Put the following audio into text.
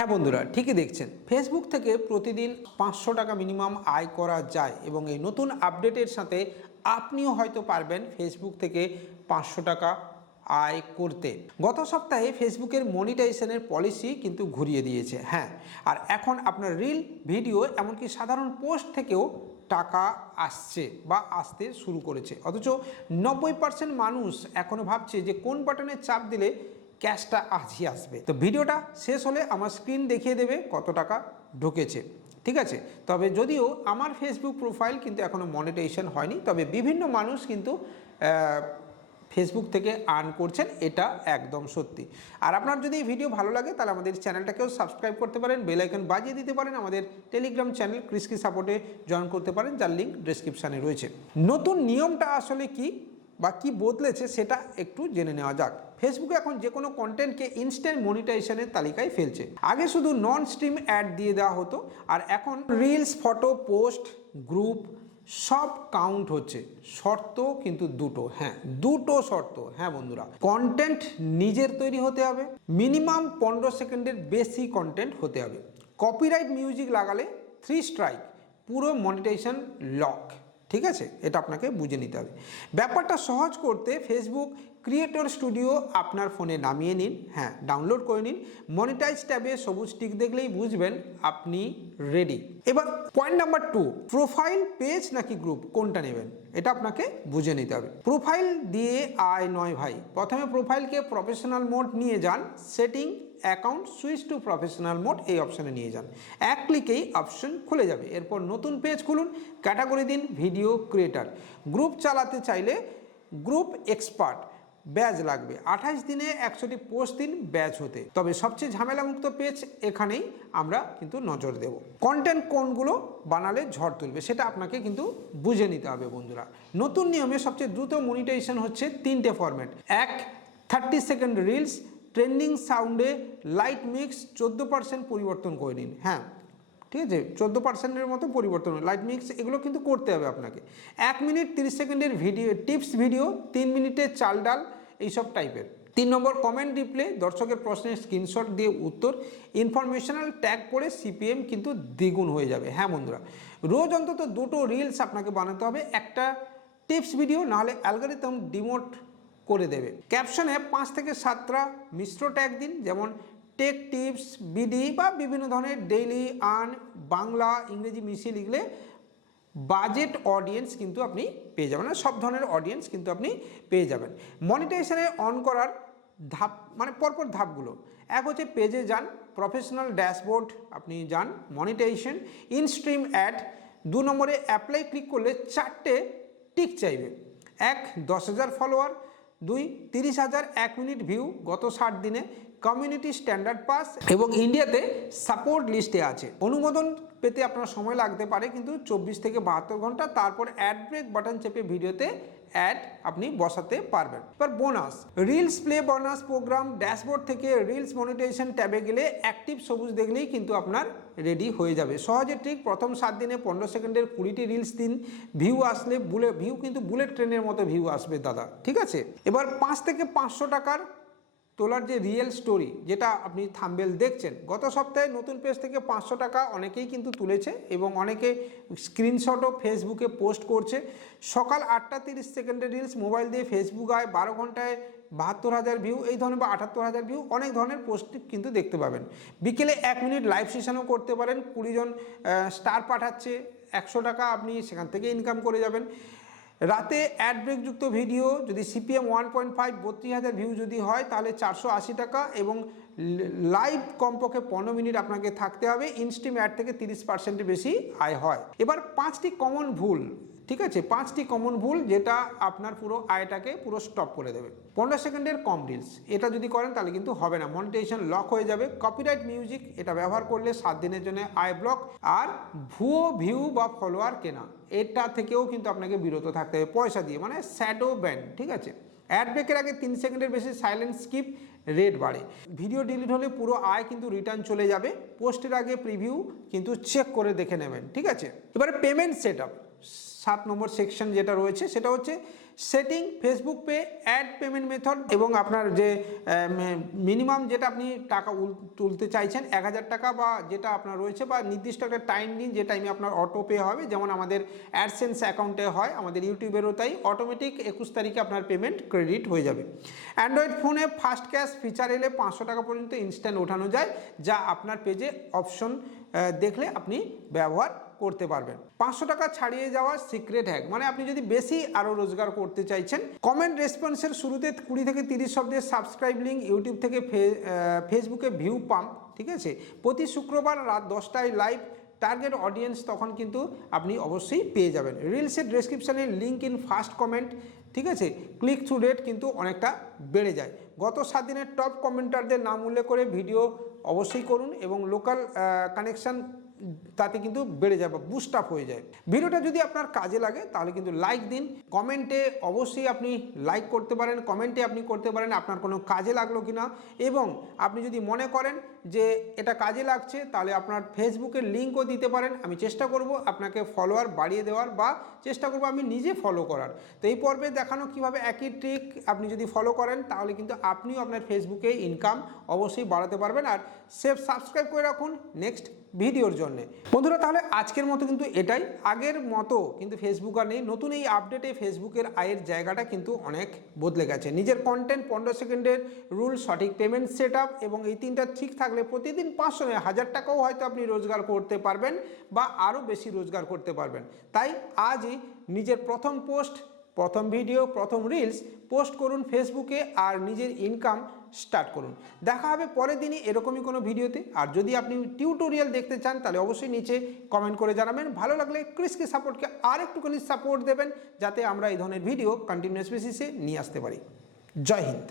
হ্যাঁ বন্ধুরা, ঠিকই দেখছেন। ফেসবুক থেকে প্রতিদিন 500 টাকা মিনিমাম আয় করা যায় এবং এই নতুন আপডেটের সাথে আপনিও হয়তো পারবেন ফেসবুক থেকে 500 টাকা আয় করতে। গত সপ্তাহে ফেসবুকের মনিটাইজেশনের পলিসি কিন্তু ঘুরিয়ে দিয়েছে। হ্যাঁ, আর এখন আপনার রিল, ভিডিও, এমনকি সাধারণ পোস্ট থেকেও টাকা আসছে বা আসতে শুরু করেছে। অথচ 90% মানুষ এখনও ভাবছে যে কোন বাটনে চাপ দিলে ক্যাশটা আজই আসবে। তো ভিডিওটা শেষ হলে আমার স্ক্রিন দেখিয়ে দেবে কত টাকা ঢুকেছে, ঠিক আছে। তবে যদিও আমার ফেসবুক প্রোফাইল কিন্তু এখনও মনিটাইজেশন হয়নি, তবে বিভিন্ন মানুষ কিন্তু ফেসবুক থেকে আর্ন করছেন, এটা একদম সত্যি। আর আপনার যদি এই ভিডিও ভালো লাগে তাহলে আমাদের চ্যানেলটাকেও সাবস্ক্রাইব করতে পারেন, বেল আইকন বাজিয়ে দিতে পারেন, আমাদের টেলিগ্রাম চ্যানেল ক্রিসকি সাপোর্টে জয়েন করতে পারেন, যার লিঙ্ক ডেসক্রিপশানে রয়েছে। নতুন নিয়মটা আসলে কি বা কি বদলেছে সেটা একটু জেনে নেওয়া যাক। ফেসবুকে এখন যে কোনো কন্টেন্টকে ইনস্ট্যান্ট মনিটাইজেশনের তালিকায় ফেলছে। আগে শুধু নন স্ট্রিম অ্যাড দিয়ে দেওয়া হতো, আর এখন রিলস, ফটো, পোস্ট, গ্রুপ সব কাউন্ট হচ্ছে। শর্ত কিন্তু দুটো, হ্যাঁ দুটো শর্ত। হ্যাঁ বন্ধুরা, কন্টেন্ট নিজের তৈরি হতে হবে, মিনিমাম 15 সেকেন্ডের বেশি কন্টেন্ট হতে হবে, কপিরাইট মিউজিক লাগালে 3 স্ট্রাইক, পুরো মনিটাইজেশন লক। ঠিক আছে, এটা আপনাকে বুঝে নিতে হবে। ব্যাপারটা সহজ করতে ফেসবুক ক্রিয়েটর স্টুডিও আপনার ফোনে নামিয়ে নিন, হ্যাঁ ডাউনলোড করে নিন। মনিটাইজ ট্যাবে সবুজ টিক দেখলেই বুঝবেন আপনি রেডি। এবার পয়েন্ট নাম্বার 2, প্রোফাইল, পেজ নাকি গ্রুপ, কোনটা নেবেন এটা আপনাকে বুঝে নিতে হবে। প্রোফাইল দিয়ে আয় নয় ভাই। প্রথমে প্রোফাইলকে প্রফেশনাল মোড নিয়ে যান, setting, account, switch to professional mode, এই অপশানে নিয়ে যান। এক ক্লিকেই অপশন খুলে যাবে। এরপর নতুন পেজ খুলুন, ক্যাটাগরি দিন ভিডিও ক্রিয়েটার। গ্রুপ চালাতে চাইলে গ্রুপ এক্সপার্ট, ব্যাজ লাগবে। 28 দিনে 100টি পোস্ট দিন ব্যাচ হতে। তবে সবচেয়ে ঝামেলামুক্ত পেজ এখানেই আমরা কিন্তু নজর দেব। কন্টেন্ট কোনগুলো বানালে ঝড় তুলবে সেটা আপনাকে কিন্তু বুঝে নিতে হবে বন্ধুরা। নতুন নিয়মে সবচেয়ে দ্রুত মনিটাইজেশন হচ্ছে 3টে ফরম্যাট। 1, 30 সেকেন্ড রিলস, ট্রেন্ডিং সাউন্ডে লাইট মিক্স 14% পরিবর্তন করে নিন। হ্যাঁ ঠিক আছে, 14%-এর মতো পরিবর্তন, লাইট মিক্স এগুলো কিন্তু করতে হবে আপনাকে। 1 মিনিট 30 সেকেন্ডের ভিডিও, টিপস ভিডিও, 3 মিনিটে চাল ডাল, এইসব টাইপের। 3 নম্বর, কমেন্ট রিপ্লে, দর্শকের প্রশ্নের স্ক্রিনশট দিয়ে উত্তর, ইনফরমেশনাল ট্যাগ পড়ে সিপিএম কিন্তু দ্বিগুণ হয়ে যাবে। হ্যাঁ বন্ধুরা, রোজ অন্তত 2টো রিলস আপনাকে বানাতে হবে, একটা টিপস ভিডিও, নাহলে অ্যালগরিদম ডিমোট করে দেবে। ক্যাপশনে 5 থেকে 7টা মিশ্র ট্যাগ দিন, যেমন টেক টিপস, বিডি বা বিভিন্ন ধরনের ডেইলি আর্ন, বাংলা ইংরেজি মিশিয়ে লিখলে বাজেট অডিয়েন্স কিন্তু আপনি পেয়ে যাবেন, সব ধরনের অডিয়েন্স কিন্তু আপনি পেয়ে যাবেন। মনিটাইজেশনে অন করার ধাপ, মানে পরপর ধাপগুলো। এক হচ্ছে পেজে যান, প্রফেশনাল ড্যাশবোর্ড আপনি যান, মনিটাইজেশন, ইন স্ট্রিম অ্যাড। 2 নম্বরে অ্যাপ্লাই ক্লিক করলে 4টে টিক চাইবে। 1, 10,000 ফলোয়ার, 2, 30,000 1 মিনিট ভিউ গত 60 দিনে, কমিউনিটি স্ট্যান্ডার্ড পাস এবং ইন্ডিয়াতে সাপোর্ট লিস্টে আছে। অনুমোদন পেতে আপনার সময় লাগতে পারে কিন্তু 24 থেকে 72 ঘন্টা। তারপর অ্যাড ব্রেক বাটন চেপে ভিডিওতে অ্যাড আপনি বসাতে পারবেন। এবার bonus, reels play bonus program, dashboard থেকে রিলস মনিটাইজেশন ট্যাবে গেলে অ্যাক্টিভ সবুজ দেখলেই কিন্তু আপনার রেডি হয়ে যাবে। সহজে ট্রিক, প্রথম 7 দিনে 15 সেকেন্ডের 20টি রিলস দিন, ভিউ আসলে ভিউ কিন্তু বুলেট ট্রেনের মতো ভিউ আসবে দাদা, ঠিক আছে। এবার 5 থেকে 500 টাকার তোলার যে রিয়েল স্টোরি, যেটা আপনি থাম্বনেল দেখছেন, গত সপ্তাহে নতুন পেজ থেকে 500 টাকা অনেকেই কিন্তু তুলেছে এবং অনেকে স্ক্রিনশটও ফেসবুকে পোস্ট করছে। সকাল 8টা 30 সেকেন্ডের রিলস, মোবাইল দিয়ে ফেসবুক আয়, 12 ঘন্টায় 72,000 ভিউ, এই ধরনের বা 78,000 ভিউ, অনেক ধরনের পোস্ট কিন্তু দেখতে পাবেন। বিকেলে 1 মিনিট লাইভ সেশনও করতে পারেন, 20 জন স্টার পাঠাচ্ছে, 100 টাকা আপনি সেখান থেকে ইনকাম করে যাবেন। রাতে অ্যাড ব্রেকযুক্ত ভিডিও, যদি সিপিএম 1.5, 32,000 ভিউ যদি হয় তাহলে 480 টাকা এবং লাইভ কমপক্ষে 15 মিনিট আপনাকে থাকতে হবে। ইনস্ট্রিম অ্যাড থেকে 30%-এর বেশি আয় হয়। এবার 5টি কমন ভুল, ঠিক আছে, 5টি কমন ভুল যেটা আপনার পুরো আয়টাকে পুরো স্টপ করে দেবে। 15 সেকেন্ডের কম রিলস, এটা যদি করেন তাহলে কিন্তু হবে না, মনিটাইজেশন লক হয়ে যাবে। কপিরাইট মিউজিক, এটা ব্যবহার করলে 7 দিনের জন্য আয় ব্লক। আর ভুয়ো ভিউ বা ফলোয়ার কেনা, এটা থেকেও কিন্তু আপনাকে বিরত থাকতে হবে পয়সা দিয়ে, মানে শ্যাডো ব্যান, ঠিক আছে। অ্যাড ব্রেকের আগে 3 সেকেন্ডের বেশি সাইলেন্ট স্কিপ, রেট বাড়ে। ভিডিও ডিলিট হলে পুরো আয় কিন্তু রিটার্ন চলে যাবে। পোস্টের আগে প্রিভিউ কিন্তু চেক করে দেখে নেবেন, ঠিক আছে। এবারে পেমেন্ট সেট আপ, 7 নম্বর সেকশন যেটা রয়েছে সেটা হচ্ছে setting Facebook pay add payment method, এবং আপনার যে মিনিমাম যেটা আপনি টাকা তুলতে চাইছেন 1000 টাকা বা যেটা আপনার রয়েছে, বা নির্দিষ্ট একটা টাইম দিন যে টাইমে আপনার অটো পে হবে, যেমন আমাদের অ্যাডসেন্স অ্যাকাউন্টে হয়, আমাদের ইউটিউবেরও তাই, অটোমেটিক 21 তারিখে আপনার পেমেন্ট ক্রেডিট হয়ে যাবে। অ্যান্ড্রয়েড ফোনে ফাস্ট ক্যাশ ফিচার এলে 500 টাকা পর্যন্ত ইনস্ট্যান্ট ওঠানো যায়, যা আপনার পেজে অপশন দেখলে আপনি ব্যবহার করতে পারবেন। 500 টাকা ছাড়িয়ে যাওয়ার সিক্রেট হ্যাক, মানে আপনি যদি বেশি আরও রোজগার করতে চাইছেন, কমেন্ট রেসপন্সের শুরুতে 20 থেকে 30 শব্দের সাবস্ক্রাইব লিঙ্ক, ইউটিউব থেকে ফেসবুকে ভিউ পাম্প, ঠিক আছে, প্রতি শুক্রবার রাত 10টায় লাইভ টার্গেট অডিয়েন্স, তখন কিন্তু আপনি অবশ্যই পেয়ে যাবেন। রিলসের ডেসক্রিপশানে লিঙ্ক ইন ফার্স্ট কমেন্ট, ঠিক আছে, ক্লিক থ্রু রেট কিন্তু অনেকটা বেড়ে যায়। গত 7 দিনের টপ কমেন্টারদের নাম উল্লেখ করে ভিডিও অবশ্যই করুন, এবং লোকাল কানেকশান তাতে কিন্তু বেড়ে যায় বা বুস্ট আপ হয়ে যায়। ভিডিওটা যদি আপনার কাজে লাগে তাহলে কিন্তু লাইক দিন, কমেন্টে অবশ্যই আপনি লাইক করতে পারেন, কমেন্টে আপনি করতে পারেন আপনার কোনো কাজে লাগলো কিনা, এবং আপনি যদি মনে করেন যে এটা কাজে লাগছে তাহলে আপনার ফেসবুকের লিঙ্কও দিতে পারেন। আমি চেষ্টা করব আপনাকে ফলোয়ার বাড়িয়ে দেওয়ার, বা চেষ্টা করব আমি নিজে ফলো করার। তো এই পর্বে দেখানো কিভাবে একই ট্রিক আপনি যদি ফলো করেন তাহলে কিন্তু আপনিও আপনার ফেসবুকে ইনকাম অবশ্যই বাড়াতে পারবেন। আর সাবস্ক্রাইব করে রাখুন নেক্সট ভিডিওর জন্য। বন্ধুরা, তাহলে আজকের মতো কিন্তু এটাই, আগের মতো কিন্তু ফেসবুক আর নেই। নতুন এই আপডেটে ফেসবুকের আয়ের জায়গাটা কিন্তু অনেক বদলে গেছে। নিজের কন্টেন্ট, 15 সেকেন্ডের রুল, সঠিক পেমেন্ট সেট আপ, এবং এই তিনটা ঠিক থাকলে প্রতিদিন 500 নয় 1000 টাকাও হয়তো আপনি রোজগার করতে পারবেন, বা আরও বেশি রোজগার করতে পারবেন। তাই আজই নিজের প্রথম পোস্ট, প্রথম ভিডিও, প্রথম রিলস পোস্ট করুন ফেসবুকে, আর নিজের ইনকাম স্টার্ট করুন। দেখা হবে পরের দিনই এরকমই কোনো ভিডিওতে। আর যদি আপনি টিউটোরিয়াল দেখতে চান তাহলে অবশ্যই নিচে কমেন্ট করে জানাবেন। ভালো লাগলে ক্রিসকে সাপোর্টকে আর একটুখানি সাপোর্ট দেবেন, যাতে আমরা এই ধরনের ভিডিও কন্টিনিউয়াস বেসিসে নিয়ে আসতে পারি। জয় হিন্দ।